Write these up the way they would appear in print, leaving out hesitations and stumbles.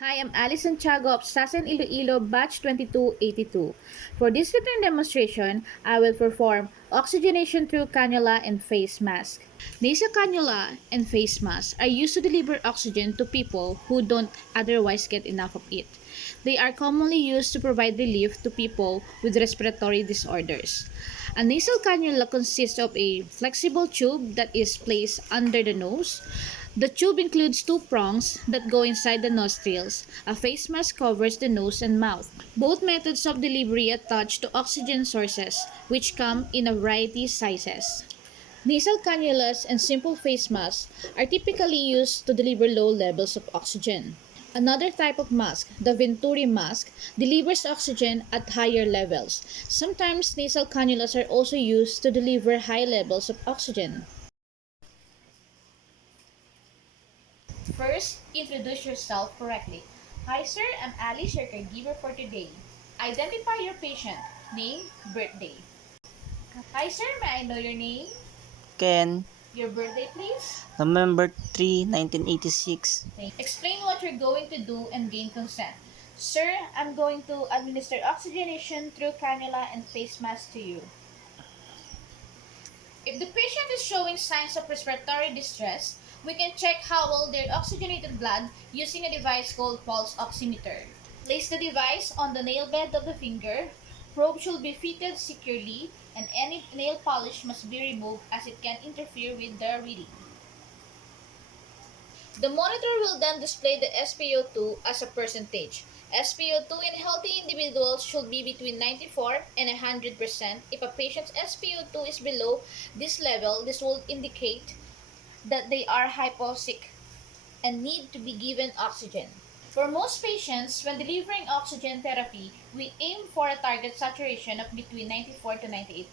Hi, I'm Alice Santiago of Sasan Iloilo, batch 2282. For this written demonstration, I will perform oxygenation through cannula and face mask. Nasal cannula and face masks are used to deliver oxygen to people who don't otherwise get enough of it. They are commonly used to provide relief to people with respiratory disorders. A nasal cannula consists of a flexible tube that is placed under the nose. The tube includes two prongs that go inside the nostrils. A face mask covers the nose and mouth. Both methods of delivery attach to oxygen sources, which come in a variety of sizes. Nasal cannulas and simple face masks are typically used to deliver low levels of oxygen. Another type of mask, the Venturi mask, delivers oxygen at higher levels. Sometimes nasal cannulas are also used to deliver high levels of oxygen. First, introduce yourself correctly. Hi sir, I'm Alice, your caregiver for today. Identify your patient, name, birthday. Hi sir, may I know your name? Ken, Your birthday please? November 3, 1986. Explain what you're going to do and gain consent. Sir, I'm going to administer oxygenation through cannula and face mask to you. If the patient is showing signs of respiratory distress, we can check how well their oxygenated blood using a device called pulse oximeter. Place the device on the nail bed of the finger. Probe should be fitted securely and any nail polish must be removed as it can interfere with the reading. The monitor will then display the SpO2 as a percentage. SpO2 in healthy individuals should be between 94 and 100%. If a patient's SpO2 is below this level, this will indicate that they are hypoxic and need to be given oxygen. For most patients, when delivering oxygen therapy, we aim for a target saturation of between 94 to 98%.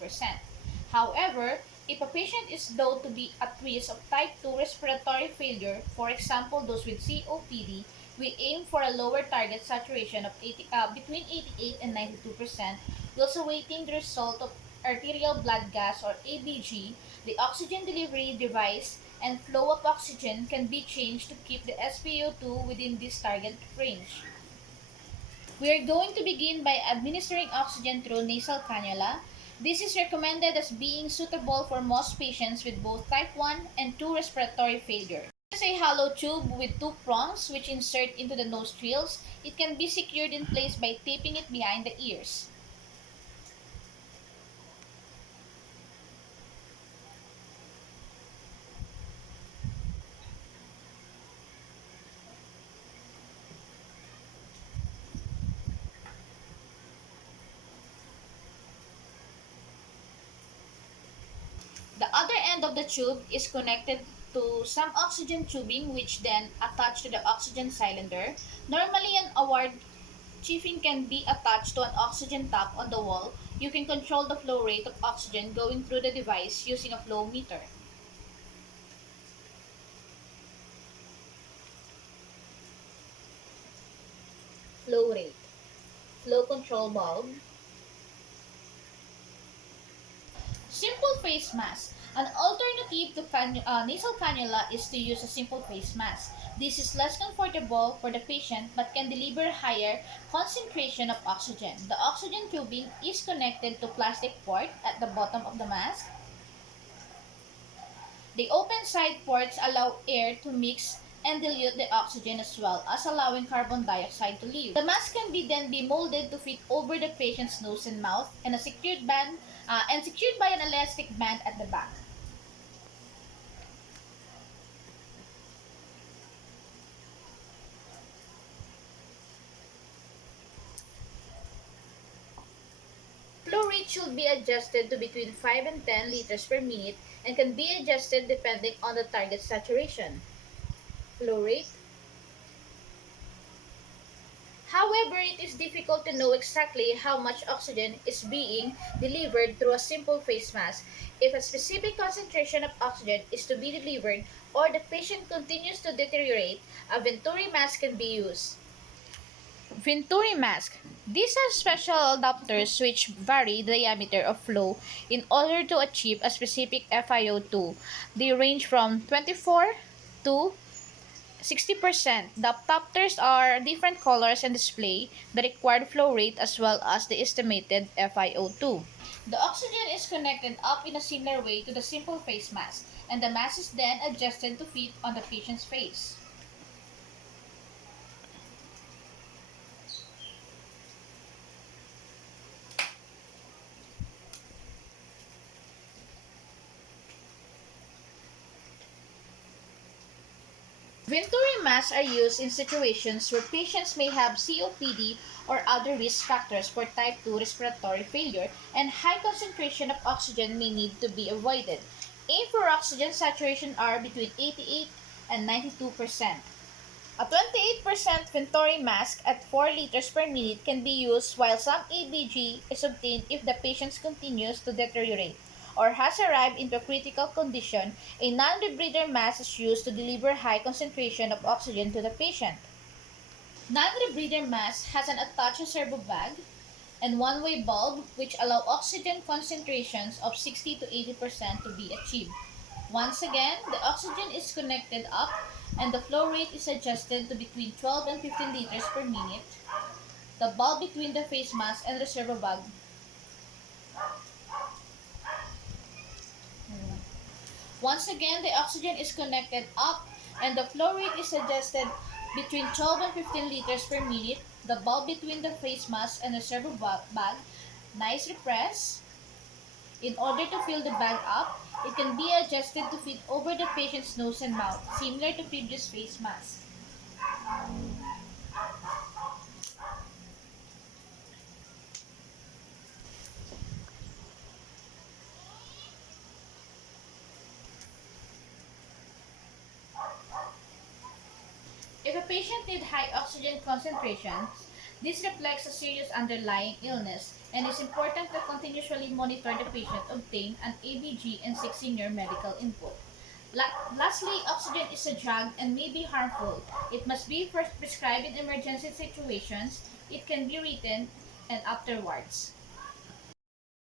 However, if a patient is known to be at risk of type 2 respiratory failure, for example those with COPD, we aim for a lower target saturation of between 88 and 92%, whilst awaiting the result of arterial blood gas or ABG. The oxygen delivery device and flow of oxygen can be changed to keep the SpO2 within this target range. We are going to begin by administering oxygen through nasal cannula. This is recommended as being suitable for most patients with both type 1 and 2 respiratory failure. This is a hollow tube with two prongs which insert into the nostrils. It can be secured in place by taping it behind the ears. The other end of the tube is connected to some oxygen tubing which then attach to the oxygen cylinder. Normally an award chiefing can be attached to an oxygen tap on the wall. You can control the flow rate of oxygen going through the device using a flow meter. Flow rate, flow control bulb, simple face mask. An alternative to nasal cannula is to use a simple face mask. This is less comfortable for the patient but can deliver higher concentration of oxygen. The oxygen tubing is connected to plastic port at the bottom of the mask. The open side ports allow air to mix and dilute the oxygen as well as allowing carbon dioxide to leave. The mask can then be molded to fit over the patient's nose and mouth and secured by an elastic band at the back. Flow rate should be adjusted to between 5 and 10 liters per minute and can be adjusted depending on the target saturation. Flow rate. However, it is difficult to know exactly how much oxygen is being delivered through a simple face mask. If a specific concentration of oxygen is to be delivered or the patient continues to deteriorate, a Venturi mask can be used. Venturi mask. These are special adapters which vary the diameter of flow in order to achieve a specific FiO2. They range from 24 to 60%. The diopters are different colors and display the required flow rate as well as the estimated FiO2. The oxygen is connected up in a similar way to the simple face mask, and the mask is then adjusted to fit on the patient's face. Venturi masks are used in situations where patients may have COPD or other risk factors for type 2 respiratory failure, and high concentration of oxygen may need to be avoided. Aim for oxygen saturation are between 88 and 92%. A 28% Venturi mask at 4 liters per minute can be used while some ABG is obtained if the patient continues to deteriorate or has arrived into a critical condition. A non-rebreather mask is used to deliver high concentration of oxygen to the patient. Non-rebreather mask has an attached servo bag and one-way bulb which allow oxygen concentrations of 60 to 80% to be achieved. Once again, the oxygen is connected up and the flow rate is adjusted to between 12 and 15 liters per minute. The bulb between the face mask and reservoir bag. Once again, the oxygen is connected up and the flow rate is adjusted between 12 and 15 liters per minute. The bulb between the face mask and the reservoir bag. Nice repress. In order to fill the bag up, it can be adjusted to fit over the patient's nose and mouth, similar to previous face mask. If a patient needs high oxygen concentrations, this reflects a serious underlying illness, and it's important to continuously monitor the patient, obtain an ABG, and seek senior medical input. Lastly, oxygen is a drug and may be harmful. It must be first prescribed in emergency situations. It can be written and afterwards.